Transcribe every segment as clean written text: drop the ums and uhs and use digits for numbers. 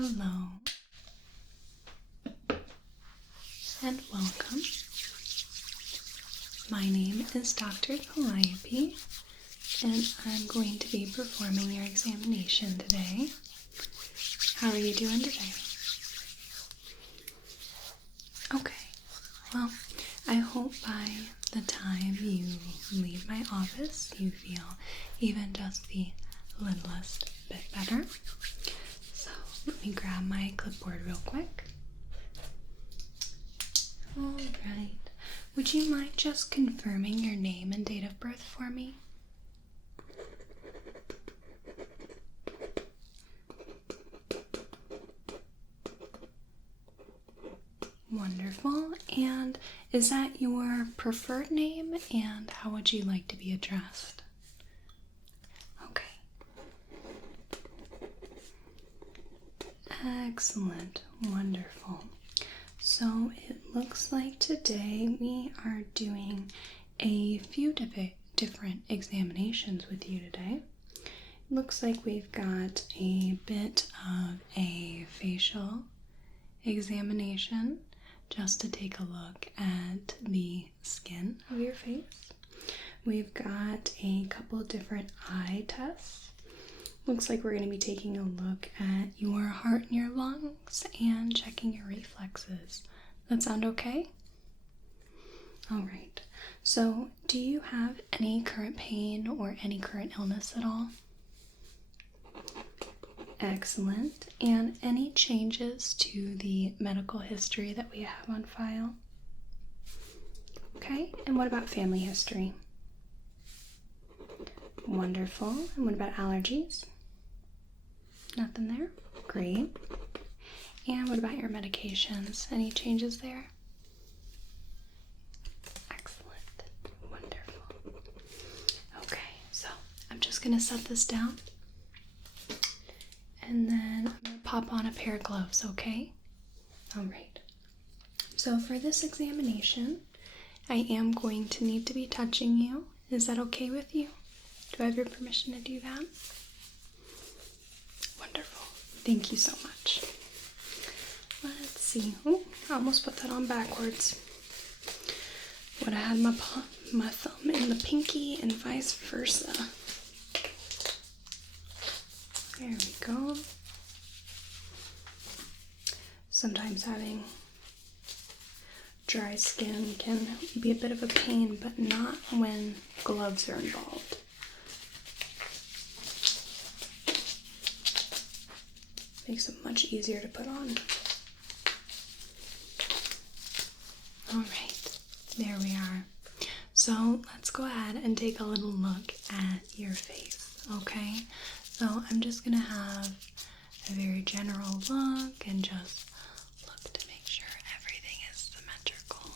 Hello and welcome. My name is Dr. Calliope and I'm going to be performing your examination today. How are you doing today? Okay, well, I hope by the time you leave my office you feel even just the littlest bit better. So let me grab my clipboard real quick. Alright, would you mind just confirming your name and date of birth for me? Wonderful. And is that your preferred name? And how would you like to be addressed? Okay. Excellent. Wonderful. So it looks like today we are doing a few different examinations with you today. Looks like we've got a bit of a facial examination just to take a look at the skin of your face. We've got a couple different eye tests. Looks like we're going to be taking a look at your heart and your lungs and checking your reflexes. That sound okay? Alright, so do you have any current pain or any current illness at all? Excellent. And any changes to the medical history that we have on file? Okay, and what about family history? Wonderful. And what about allergies? Nothing there? Great. And what about your medications? Any changes there? Excellent. Wonderful. Okay, so I'm just going to set this down. And then I'm going to pop on a pair of gloves, okay? Alright. So for this examination, I am going to need to be touching you. Is that okay with you? Do I have your permission to do that? Wonderful. Thank you so much. Let's see. Oh, I almost put that on backwards. Would have had my thumb in the pinky and vice versa. There we go. Sometimes having dry skin can be a bit of a pain, but not when gloves are involved. Makes them much easier to put on. Alright, there we are. So let's go ahead and take a little look at your face, okay? So I'm just going to have a very general look and just look to make sure everything is symmetrical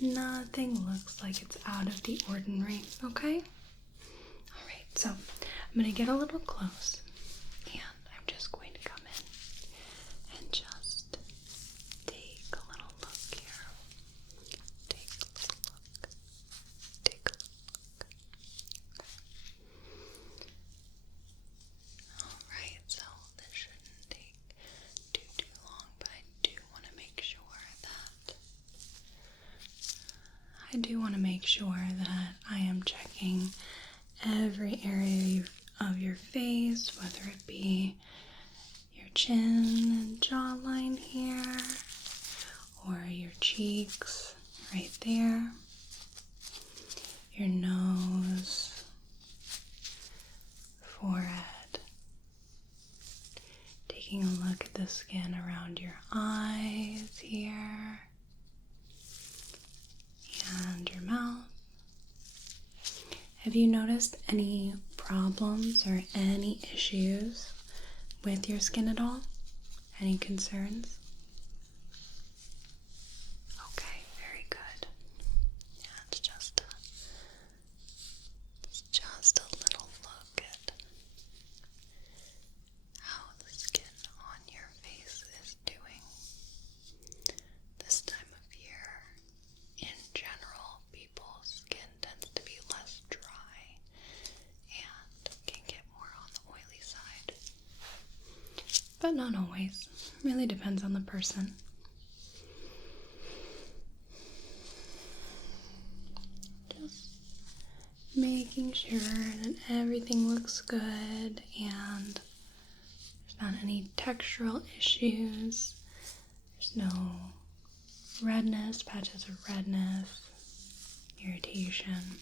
and nothing looks like it's out of the ordinary, okay? Alright, so I'm going to get a little close and I'm just going to come in and just take a little look here. Take a little look. Take a little look. Alright, so this shouldn't take too long, but I do want to make sure that I am checking every area of your face, whether it be your chin and jawline here, or your cheeks right there, your nose, forehead, taking a look at the skin around your eyes here, and your mouth. Have you noticed any problems or any issues with your skin at all? Any concerns? Okay, very good. Yeah, it's just a little look at how the skin on your face is doing. This time of year, in general, people's skin tends to be less dry and can get more on the oily side. not always. Really depends on the person. Just making sure that everything looks good and there's not any textural issues. There's no redness, patches of redness, irritation.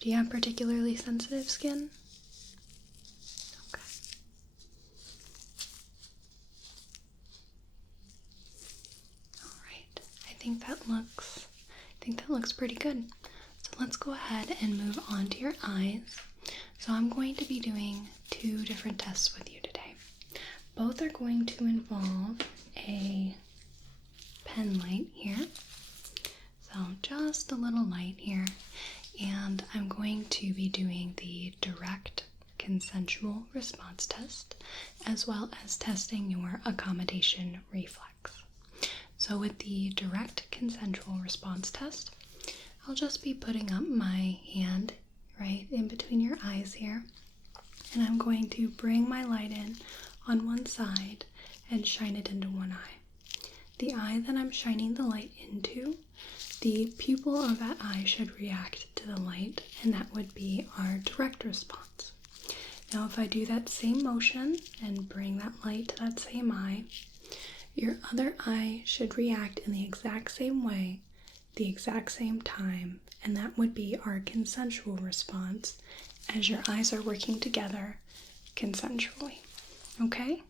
Do you have particularly sensitive skin? Okay. All right. I think that looks pretty good. So let's go ahead and move on to your eyes. So I'm going to be doing 2 different tests with you today. Both are going to involve a pen light here. So just a little light here. And I'm going to be doing the direct consensual response test, as well as testing your accommodation reflex. So with the direct consensual response test, I'll just be putting up my hand right in between your eyes here, and I'm going to bring my light in on one side and shine it into one eye. The eye that I'm shining the light into, the pupil of that eye should react to the light, and that would be our direct response. Now, if I do that same motion and bring that light to that same eye, your other eye should react in the exact same way, the exact same time, and that would be our consensual response as your eyes are working together consensually. Okay?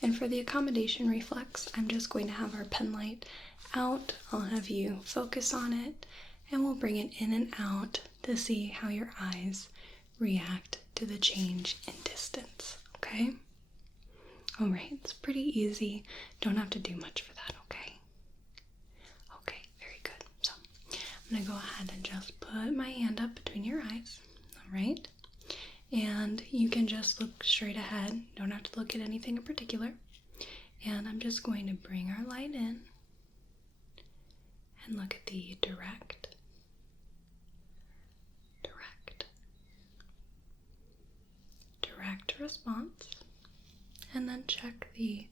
And for the accommodation reflex, I'm just going to have our pen light out. I'll have you focus on it, and we'll bring it in and out to see how your eyes react to the change in distance. Okay? Alright, it's pretty easy. Don't have to do much for that, okay? Okay, very good. So, I'm going to go ahead and just put my hand up between your eyes. Alright? And you can just look straight ahead. Don't have to look at anything in particular. And I'm just going to bring our light in and look at the direct response, and then check the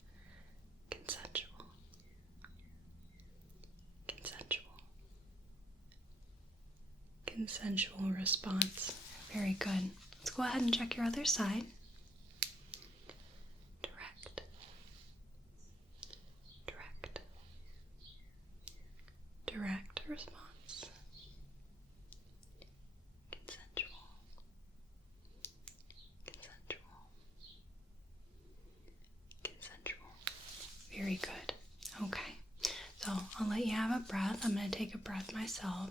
consensual response. Very good. Let's go ahead and check your other side. Direct response. Consensual. Very good. Okay. So I'll let you have a breath. I'm going to take a breath myself.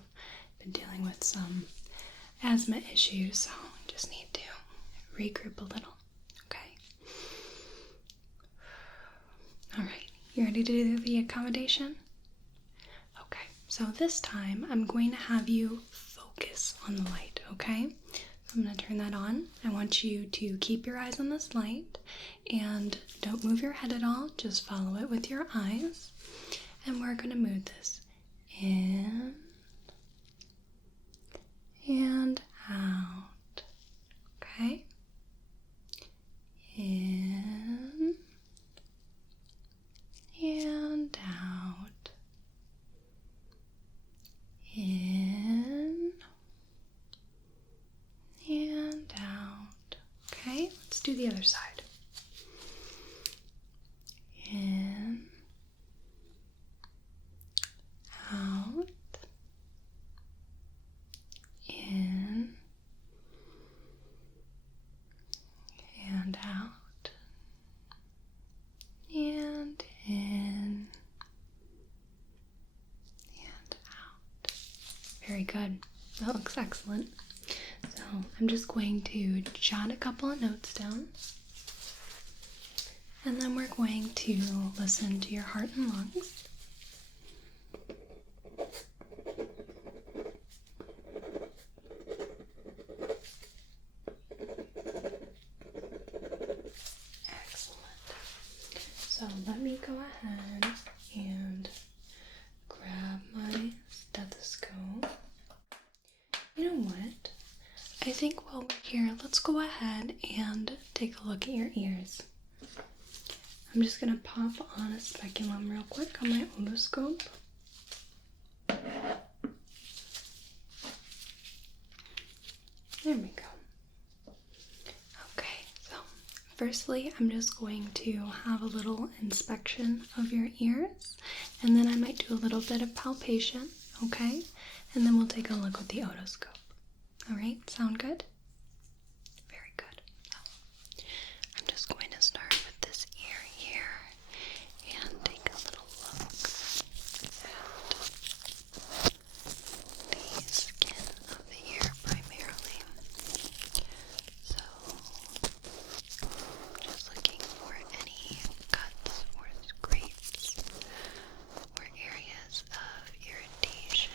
Been dealing with some asthma issues, so I just need to regroup a little. Okay. Alright. You ready to do the accommodation? Okay. So this time I'm going to have you focus on the light, okay? So I'm going to turn that on. I want you to keep your eyes on this light and don't move your head at all. Just follow it with your eyes. And we're going to move this in and out. Okay? In and out. In and out. Okay, let's do the other side. In, out, in, and out, and in, and out. Very good. That looks excellent. So I'm just going to jot a couple of notes down, and then we're going to listen to your heart and lungs. Excellent. So let me go ahead and grab my stethoscope. You know what? I think while we're here, let's go ahead and take a look at your ears. I'm just gonna pop on a speculum real quick on my otoscope. There we go. Okay, so firstly, I'm just going to have a little inspection of your ears, and then I might do a little bit of palpation, okay? And then we'll take a look with the otoscope. All right, sound good? Very good. So, I'm just going to start with this ear here and take a little look at the skin of the ear primarily. So, just looking for any cuts or scrapes or areas of irritation.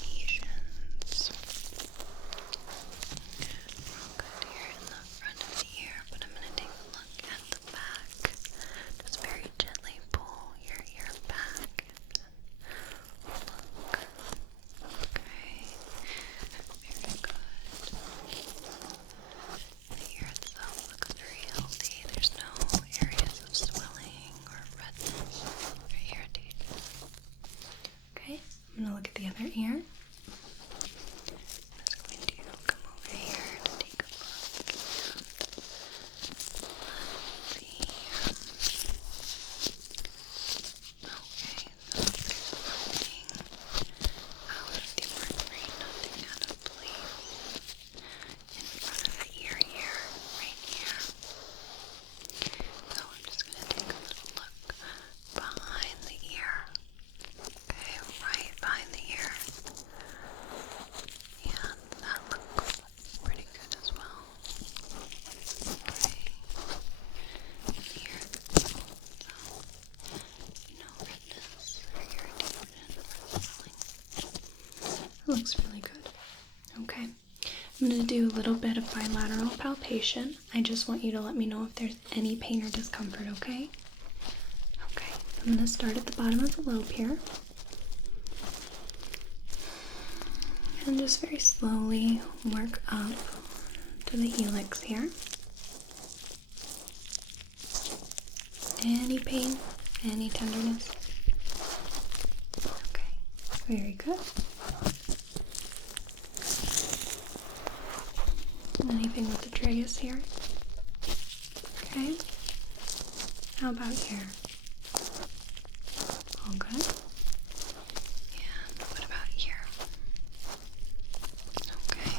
Lesions. Real good here in the front of the ear, but I'm going to take a look at the back. Just very gently pull your ear back and look. Okay. Very good. The ear itself looks very healthy. There's no areas of swelling or redness or irritation. Okay, I'm going to look at the other ear. I'm just going to come over here to take a look. Let's see. Okay, so there's nothing out of the ordinary, nothing out of place in front of the ear here, right here. So I'm just going to take a little look behind the ear. Okay, right behind the ear. Yeah, that looks pretty good as well. Okay. Here. So, no redness or irritation or swelling. That looks really good. Okay. I'm going to do a little bit of bilateral palpation. I just want you to let me know if there's any pain or discomfort, okay? Okay. I'm going to start at the bottom of the lobe here. And just very slowly work up to the helix here. Any pain? Any tenderness? Okay, very good. Anything with the tragus here? Okay. How about here? All good. And what about here? Okay.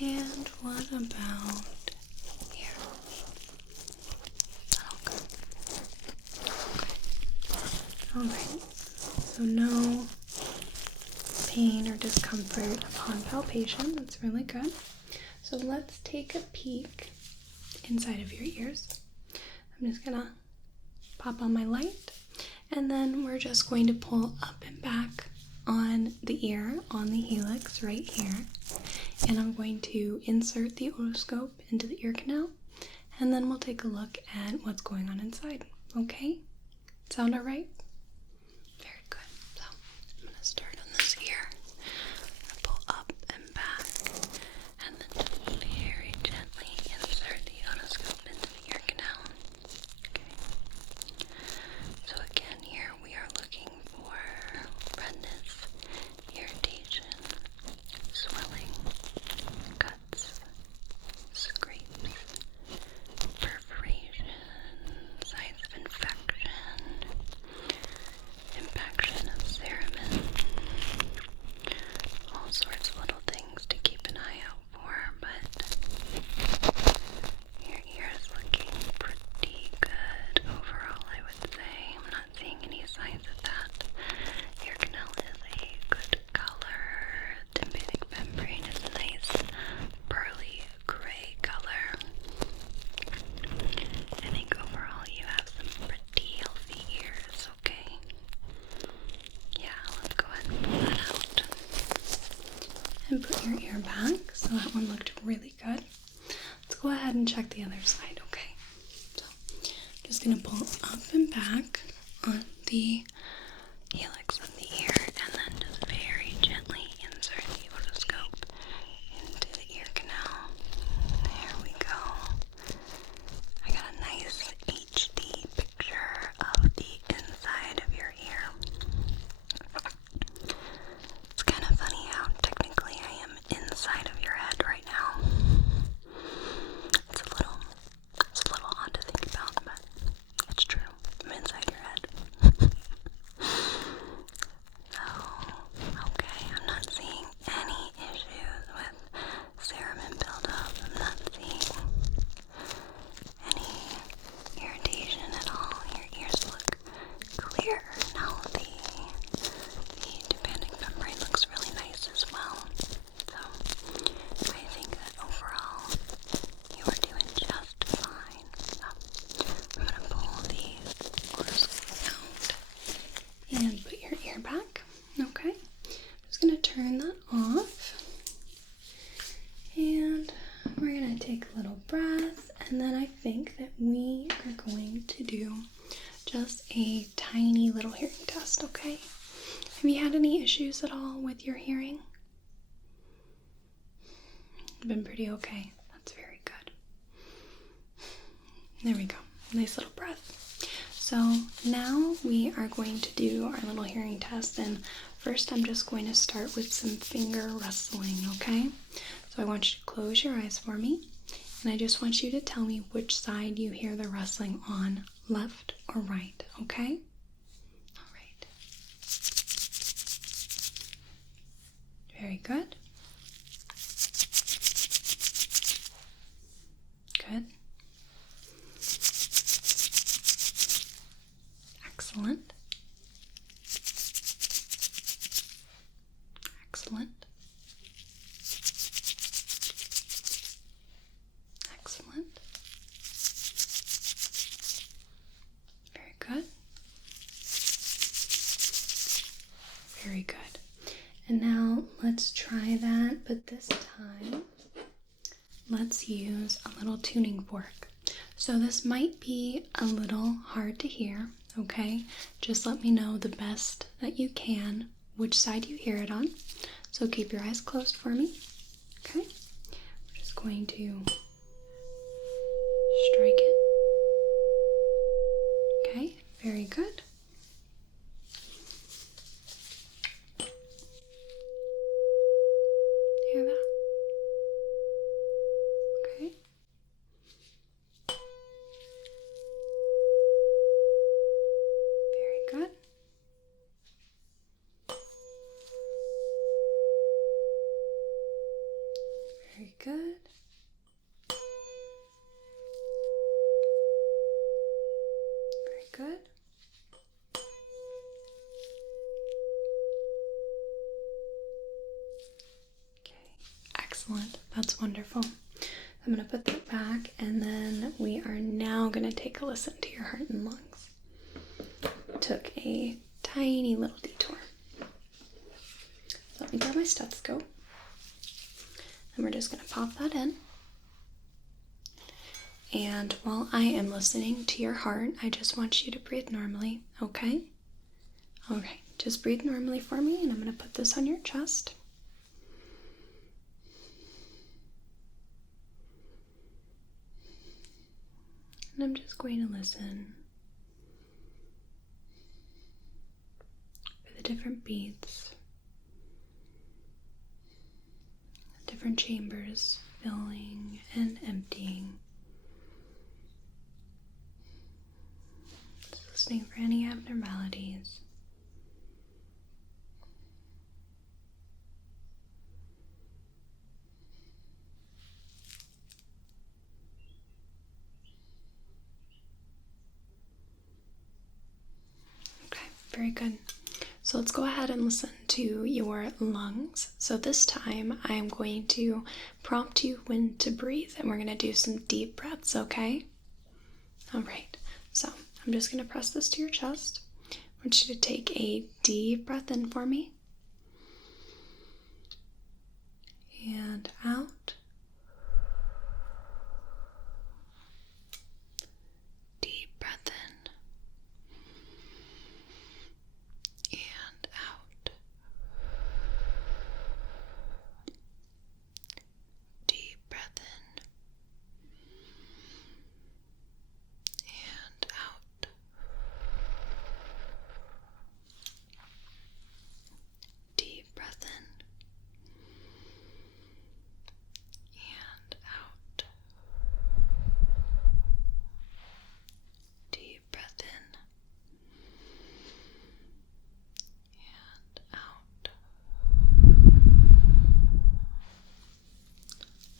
And what about here? All good. Okay. Alright. So no pain or discomfort upon palpation. That's really good. So let's take a peek inside of your ears. I'm just gonna pop on my light, and then we're just going to pull up and back on the ear, on the helix right here. And I'm going to insert the otoscope into the ear canal, and then we'll take a look at what's going on inside. Okay? Sound alright? Very good. So I'm gonna start on this ear. Pull up and back, and then just very gently insert the otoscope into the ear canal. Okay. So again, here we are looking for redness, irritation, swelling, cuts, scrapes, perforation, signs of infection, impaction of cerumen, all sorts of little things to keep an eye out for, but your ear is looking pretty good overall, I would say. I'm not seeing any signs of that. Ear canal is a good color. Tympanic membrane is a nice pearly gray color. I think overall you have some pretty healthy ears, okay? Yeah, let's go ahead and pull that out. And put your ear back. So that one looked really good. Let's go ahead and check the other side, okay? So I'm just going to pull up and back on the helix of the ear, and then just very gently insert the otoscope into the ear canal. There we go. are going to do just a tiny little hearing test, okay? Have you had any issues at all with your hearing? Been pretty okay. That's very good. There we go. Nice little breath. So now we are going to do our little hearing test, and first I'm just going to start with some finger rustling, okay? So I want you to close your eyes for me, and I just want you to tell me which side you hear the rustling on, left or right, okay? All right. Very good. Good. Excellent. Excellent. Excellent. Very good. Very good. And now let's try that, but this time let's use a little tuning fork. So this might be a little hard to hear, okay? Just let me know the best that you can which side you hear it on. So keep your eyes closed for me, okay? We're just going to strike it. Okay, very good. Hear that? Okay. Very good. Very good. Very good. Okay, excellent. That's wonderful. I'm going to put that back, and then we are now going to take a listen to your heart and lungs. Took a tiny little detour. So let me grab my stethoscope, and we're just going to pop that in. And while I am listening to your heart, I just want you to breathe normally, okay? Alright, just breathe normally for me, and I'm going to put this on your chest. And I'm just going to listen for the different beats, different chambers filling and emptying. Just listening for any abnormalities. Very good. So let's go ahead and listen to your lungs. So this time I'm going to prompt you when to breathe, and we're going to do some deep breaths, okay? All right. So I'm just going to press this to your chest. I want you to take a deep breath in for me. And out. Deep breath in.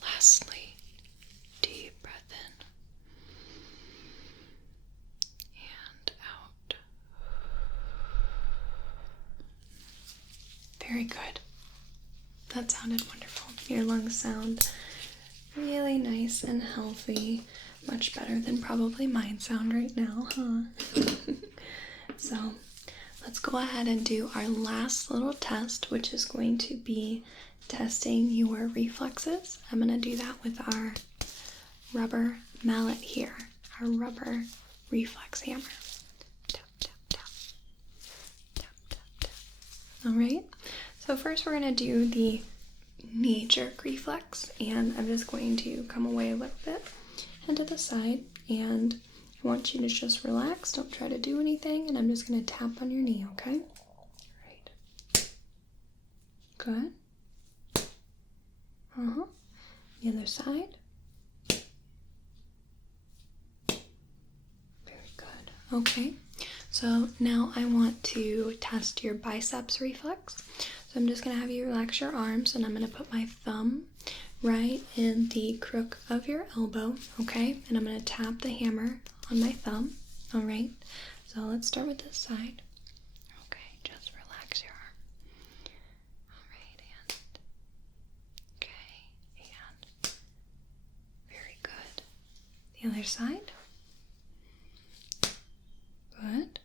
Lastly, deep breath in and out. Very good. That sounded wonderful. Your lungs sound really nice and healthy. Much better than probably mine sound right now, huh? So let's go ahead and do our last little test, which is going to be testing your reflexes. I'm going to do that with our rubber mallet here. our rubber reflex hammer. Tap, tap, tap. Tap, tap, tap. Alright, so first we're going to do the knee jerk reflex, and I'm just going to come away a little bit and to the side, and I want you to just relax, don't try to do anything, and I'm just going to tap on your knee, okay? Right. Good. The other side. Very good. Okay, so now I want to test your biceps reflex. So I'm just going to have you relax your arms, and I'm going to put my thumb right in the crook of your elbow, okay? And I'm going to tap the hammer on my thumb, all right? So let's start with this side. Okay, just relax your arm. All right, and okay, and very good. The other side. Good.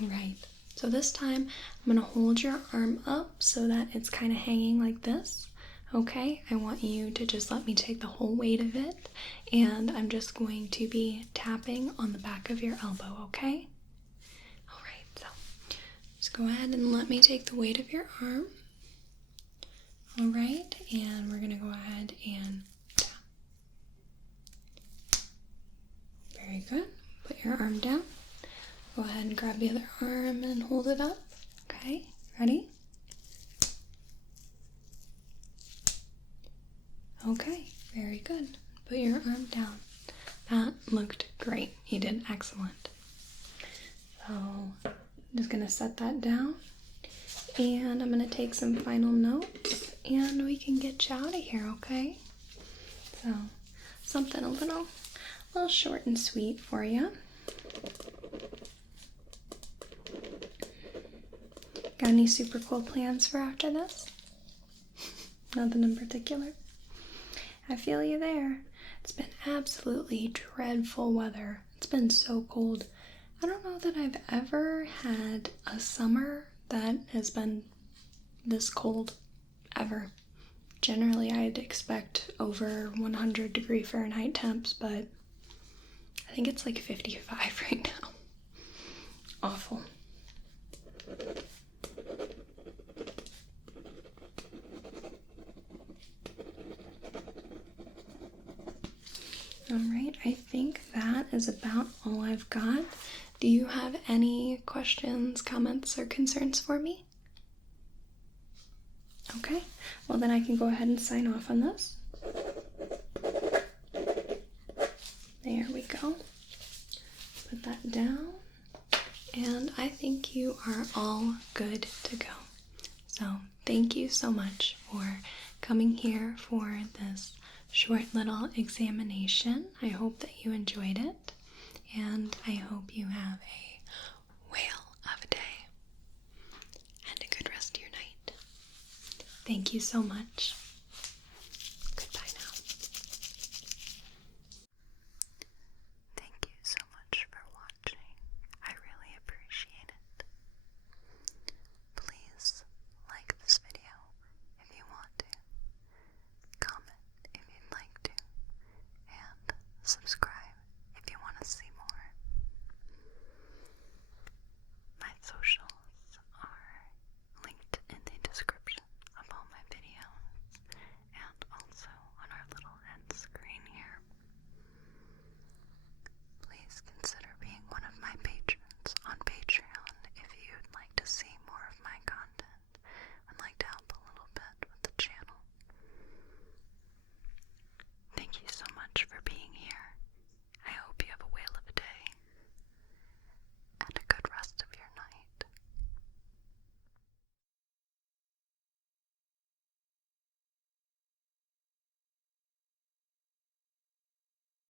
All right. So this time, I'm going to hold your arm up so that it's kind of hanging like this, okay? I want you to just let me take the whole weight of it, and I'm just going to be tapping on the back of your elbow, okay? All right, so just go ahead and let me take the weight of your arm. All right, and we're going to go ahead and tap. Very good. Put your arm down. Go ahead and grab the other arm and hold it up. Okay, ready? Okay, very good. Put your arm down. That looked great. You did excellent. So I'm just going to set that down. And I'm going to take some final notes and we can get you out of here, okay? So something a little short and sweet for you. Got any super cool plans for after this? Nothing in particular? I feel you there. It's been absolutely dreadful weather. It's been so cold. I don't know that I've ever had a summer that has been this cold, ever. Generally, I'd expect over 100-degree Fahrenheit temps, but I think it's like 55 right now. Awful. Alright, I think that is about all I've got. Do you have any questions, comments, or concerns for me? Okay, well then I can go ahead and sign off on this. There we go. Put that down. And I think you are all good to go. So thank you so much for coming here for this short little examination. I hope that you enjoyed it, and I hope you have a whale of a day and a good rest of your night. Thank you so much.